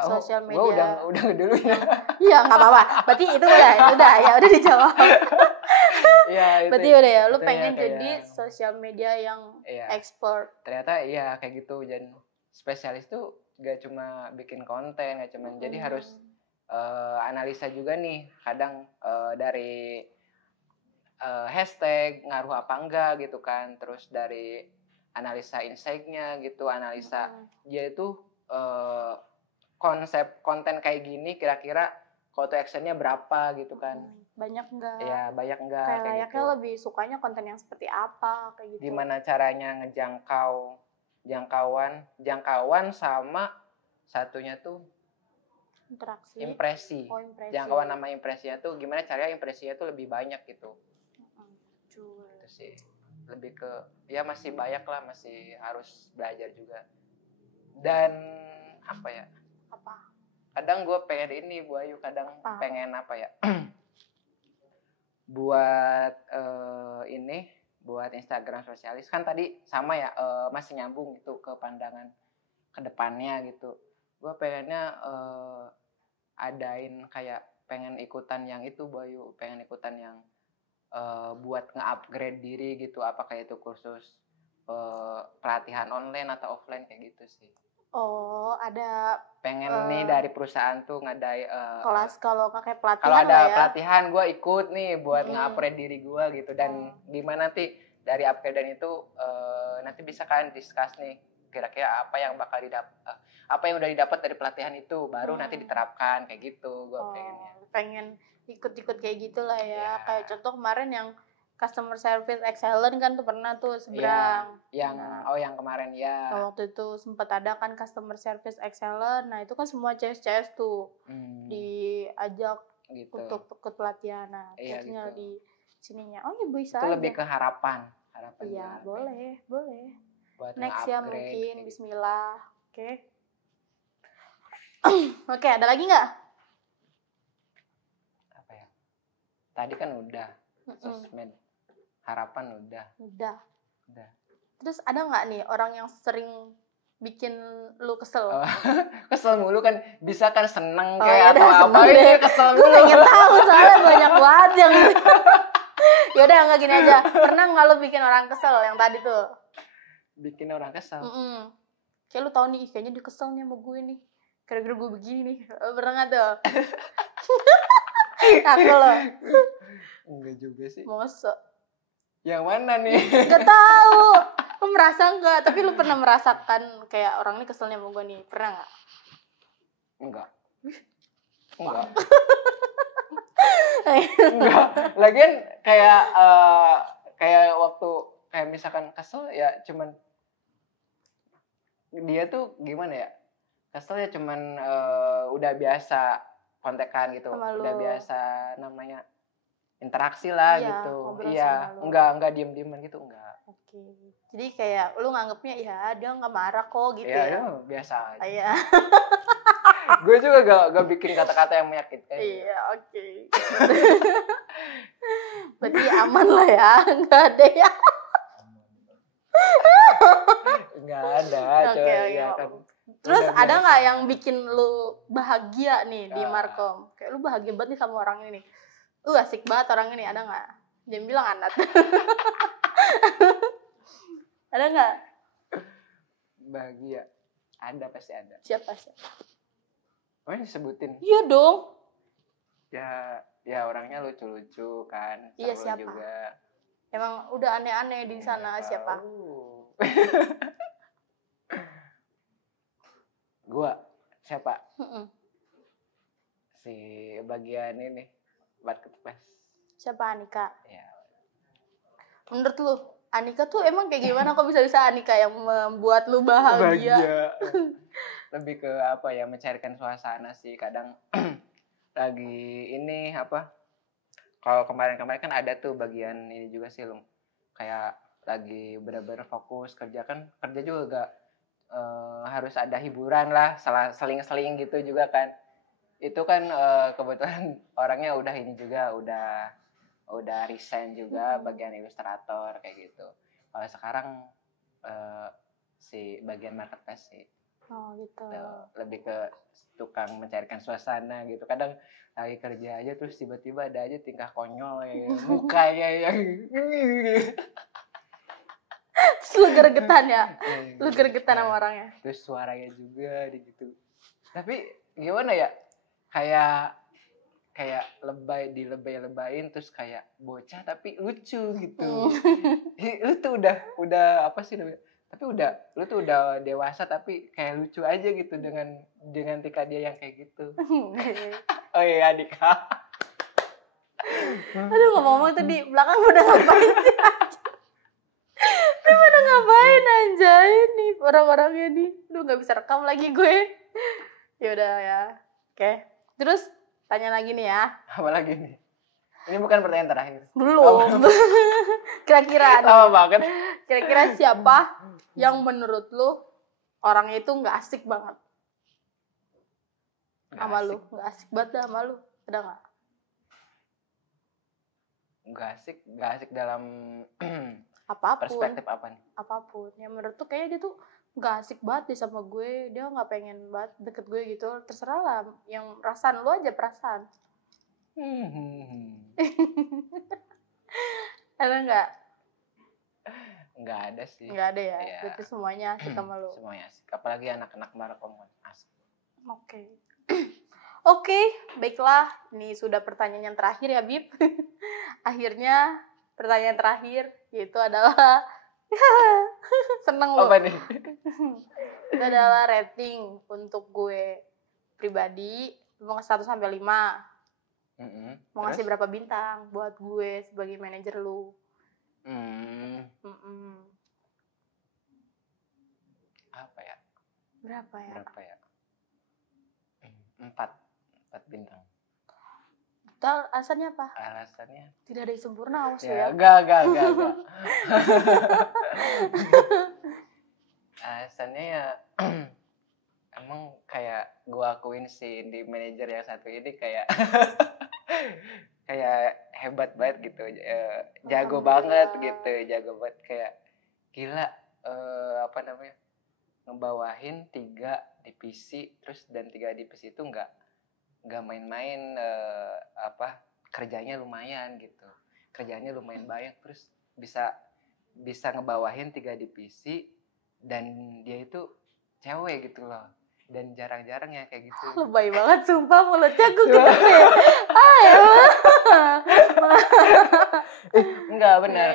sosial media. Udah dulu ya. Iya, nggak apa-apa. Berarti itu udah dijawab. Iya, berarti udah ya, lu pengen jadi sosial media yang expert. Ternyata iya kayak gitu. Dan spesialis tuh gak cuma bikin konten, gak cuma jadi harus analisa juga nih. Kadang dari hashtag ngaruh apa enggak gitu kan. Terus dari analisa insight-nya gitu, analisa dia itu konsep konten kayak gini kira-kira call to action-nya berapa gitu kan. Banyak enggak? Iya, banyak enggak kayak layaknya gitu. Lebih sukanya konten yang seperti apa kayak gitu. Gimana caranya jangkauan sama satunya tuh interaksi. Impresi. Jangkauan sama impresinya tuh gimana caranya impresinya tuh lebih banyak gitu. Itu sih. Lebih ke ya masih banyak lah, masih harus belajar juga. Dan apa ya? Kadang gue pengen ini Bu Ayu, kadang pengen apa ya? buat Instagram spesialis kan tadi sama ya, masih nyambung itu ke pandangan ke depannya gitu. Gue pengennya adain kayak pengen ikutan yang itu Bu Ayu, pengen ikutan yang buat nge-upgrade diri gitu, apakah itu kursus pelatihan online atau offline kayak gitu sih. Oh, ada pengen nih dari perusahaan tuh ngadai kelas kalau kayak pelatihan. Kalau ada pelatihan gue ikut nih buat nge-upgrade diri gue gitu. Dan gimana nanti dari upgrade itu nanti bisa kan discuss nih kira-kira apa yang bakal apa yang udah didapat dari pelatihan itu baru nanti diterapkan kayak gitu. Gue pengen ikut-ikut kayak gitulah ya. Kayak contoh kemarin yang customer service excellent kan tuh pernah tuh seberang. Yang kemarin ya. Nah, waktu itu sempat ada kan customer service excellent. Nah, itu kan semua CS tuh diajak gitu untuk ikut pelatihan. Nah, tinggal di sininya. Oh ya bisa. Itu lebih ke harapan. Iya, boleh. Buat next ya mungkin bismillah. Oke. Oke, ada lagi nggak? Apa ya? Tadi kan udah sosmed. Harapan udah. Terus ada nggak nih orang yang sering bikin lu kesel? Kesel mulu kan, bisa kan seneng kayak atau apa ini kesel mulu. Gue pengen tahu soalnya banyak banget yang yaudah nggak gini aja. Pernah nggak lu bikin orang kesel yang tadi tuh? Bikin orang kesel? Kayak lu tahu nih, kayaknya dia kesel nih sama gue nih. Kira-kira gue begini nih. Pernah nggak tuh? Aku loh. Enggak juga sih. Masa? Yang mana nih? Gak tahu. Lu merasa enggak? Tapi lu pernah merasakan kayak orang ini keselnya sama gue nih? Pernah nggak? Enggak. Lagian kayak waktu kayak misalkan kesel ya cuman dia tuh gimana ya? Kesel ya cuman udah biasa kontekan gitu. Udah biasa namanya interaksi lah gitu. Iya, enggak diem-dieman gitu, enggak. Oke. Jadi kayak lu nganggepnya ya dia nggak marah kok gitu ya. Iya, biasa aja. Iya. Gue juga gak bikin kata-kata yang menyakitkan. Iya, oke. Berarti aman lah ya, nggak ada ya. Nggak ada, ya kan. Terus ada nggak yang bikin lu bahagia nih di Markom? Kayak lu bahagia banget nih sama orang ini. Asik banget orang ini, ada nggak? Jangan bilang anak. Ada nggak? Bahagia. Ada, pasti ada. Siapa? Oh, ini disebutin? Iya dong. Ya orangnya lucu-lucu kan. Iya, siapa? Juga. Emang udah aneh-aneh di sana, siapa? Gua, siapa? si bagian ini marketplace. Siapa Anika? Ya. Menurut lu Anika tuh emang kayak gimana, kok bisa-bisa Anika yang membuat lu bahagia? Lebih ke apa ya, mencairkan suasana sih. Kadang lagi ini apa, kalau kemarin-kemarin kan ada tuh bagian ini juga sih Lung, kayak lagi benar-benar fokus kerja, kan kerja juga gak harus ada hiburan lah, seling-seling gitu juga kan. Itu kan kebetulan orangnya udah ini juga, udah resign juga bagian ilustrator kayak gitu. Kalau sekarang si bagian marketplace sih. Oh gitu. Lebih ke tukang mencairkan suasana gitu. Kadang lagi kerja aja terus tiba-tiba ada aja tingkah konyol ya, mukanya yang Terus lu gregetan ya? Lu gregetan sama orangnya? Terus suaranya juga gitu. Tapi gimana ya? Kayak dilebay-lebayin, terus kayak bocah tapi lucu gitu. Lu tuh udah apa sih namanya? Tapi lu tuh udah dewasa tapi kayak lucu aja gitu dengan tingkah dia yang kayak gitu. Oh iya Dika. Aduh, ngomong-ngomong tuh di belakang udah ngapain sih? Ini pada ngapain anjay nih orang-orangnya nih. Aduh, nggak bisa rekam lagi gue. Ya udah ya. Oke. Terus tanya lagi nih ya. Apa lagi nih? Ini bukan pertanyaan terakhir. Belum. Kira-kira lama banget. Kira-kira siapa yang menurut lu orangnya itu nggak asik banget sama lu? Nggak asik banget dah sama lu. Ada nggak? Nggak asik dalam apapun. Perspektif apa nih? Apapun. Yang menurut tuh kayaknya dia tuh nggak asik banget deh sama gue. Dia nggak pengen banget deket gue gitu. Terserah lah. Yang perasaan lu aja perasaan. Ada nggak? Nggak ada sih. Nggak ada ya? Berarti semuanya asik sama lu? Semuanya asik. Apalagi anak-anak Markom asik. Oke. Oke, baiklah. Ini sudah pertanyaan yang terakhir ya, Bib. Akhirnya pertanyaan terakhir yaitu adalah seneng lu. Apa nih? Itu adalah rating untuk gue pribadi. Mau 1 sampai 5. Mau ngasih berapa bintang buat gue sebagai manajer lu? Apa ya? Berapa ya? 4 bintang. Betul, alasannya apa? Alasannya tidak ada yang sempurna, awas ya. ya. Enggak. Alasannya ya emang kayak gue akuin sih di manajer yang satu ini kayak kayak hebat banget gitu, jago banget gitu, kayak gila, apa namanya, ngebawahin 3 divisi, terus dan 3 divisi itu nggak main-main, kerjanya lumayan gitu, kerjanya lumayan banyak, terus bisa ngebawahin 3 divisi dan dia itu cewek gitu loh, dan jarang-jarang ya kayak gitu. Lebay banget sumpah, mulutnya gue gitu ya. Enggak, benar.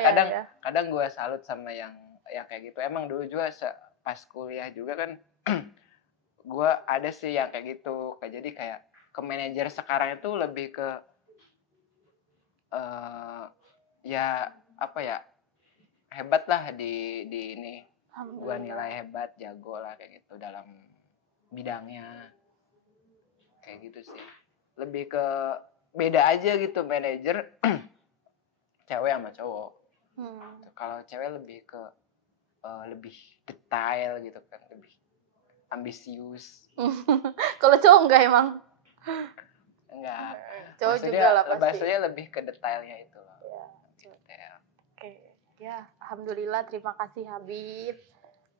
Kadang gue salut sama yang kayak gitu. Emang dulu juga pas kuliah juga kan gue ada sih yang kayak gitu. Jadi kayak ke manajer sekarang itu lebih ke ya apa ya, hebat lah di ini. Gue nilai hebat, jago lah kayak gitu dalam bidangnya. Kayak gitu sih. Lebih ke beda aja gitu manajer cewek sama cowok. Kalau cewek lebih ke lebih detail gitu kan, lebih ambisius. Kalau cowok enggak emang? Enggak. Cowok juga lah pasti. Maksudnya lebih ke detailnya itu loh. Ya. Detail. Oke. Ya, alhamdulillah, terima kasih Habib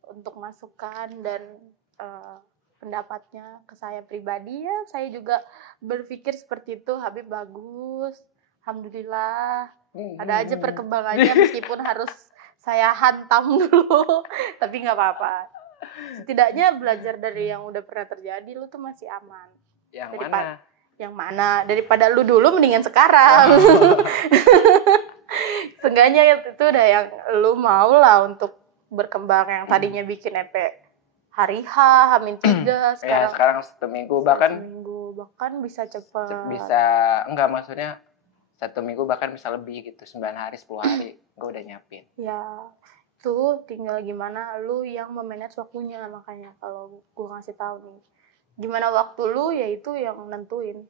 untuk masukan dan pendapatnya ke saya pribadi ya. Saya juga berpikir seperti itu. Habib bagus. Alhamdulillah. Ada aja perkembangannya meskipun harus saya hantam dulu. Tapi nggak apa-apa. Setidaknya belajar dari yang udah pernah terjadi, lu tuh masih aman. Yang mana? Daripada lu dulu mendingan sekarang. Seenggaknya itu udah yang lu mau lah untuk berkembang. Yang tadinya bikin EP hari H, H-3, sekarang 1 minggu, bahkan 1 minggu bahkan bisa cepet. Bisa, enggak maksudnya 1 minggu bahkan bisa lebih gitu, 9 hari, 10 hari gue udah nyiapin. Ya, tuh tinggal gimana lu yang memanage waktunya. Makanya kalau gue ngasih tahu nih, gimana waktu lu ya itu yang nentuin.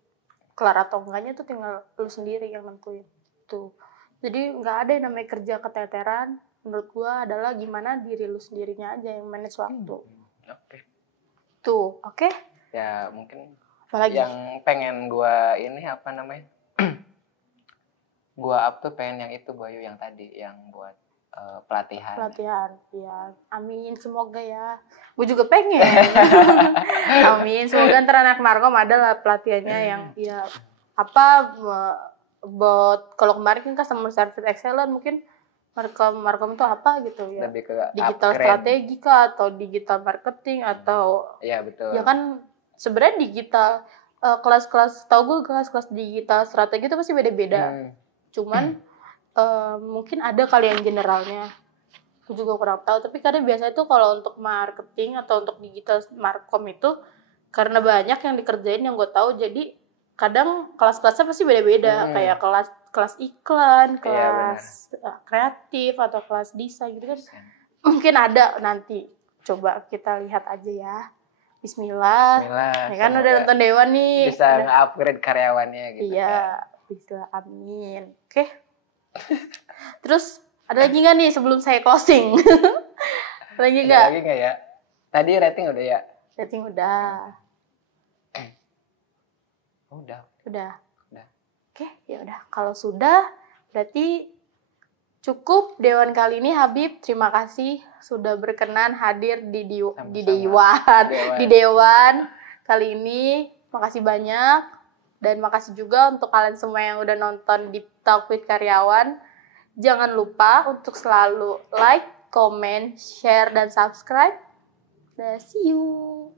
Kelar atau enggaknya tuh tinggal lu sendiri yang nentuin. Tuh. Jadi nggak ada yang namanya kerja keteteran. Menurut gue adalah gimana diri lu sendirinya aja yang manage waktu. Oke. Tuh, oke? Ya mungkin Apalagi? yang pengen gue ini apa namanya? Gue up tuh pengen yang itu Bayu yang tadi yang buat pelatihan. Ya amin, semoga ya. Gue juga pengen. Amin, semoga ntar anak Markom ada lah pelatihannya yang ya apa buat kalau kemarin kan customer service excellent, mungkin Markom itu apa gitu ya. Lebih ke digital upgrade. strategi kah atau digital marketing atau Iya betul. ya kan sebenarnya digital kelas-kelas, tau gue kelas-kelas digital strategi itu pasti beda-beda. Cuman mungkin ada kali yang generalnya, aku juga kurang tahu. Tapi kadang biasanya tuh kalau untuk marketing atau untuk digital markom itu karena banyak yang dikerjain yang gue tahu, jadi kadang kelas-kelasnya pasti beda-beda. Kayak kelas iklan, kelas kreatif atau kelas desain gitu kan. Mungkin ada nanti, coba kita lihat aja ya. Bismillah. Ya kan udah nonton Dewan nih. Bisa nge-upgrade karyawannya gitu. Iya. Bisa, amin. Oke. Terus ada lagi nggak nih sebelum saya closing? Lagi nggak? Lagi nggak ya? Tadi rating udah ya? Rating udah. Udah. Oke, ya udah. Kalau sudah, berarti cukup Dewan kali ini. Habib, terima kasih sudah berkenan hadir di Dewan kali ini. Makasih banyak. Dan makasih juga untuk kalian semua yang udah nonton Deep Talk with Karyawan. Jangan lupa untuk selalu like, comment, share, dan subscribe. See you!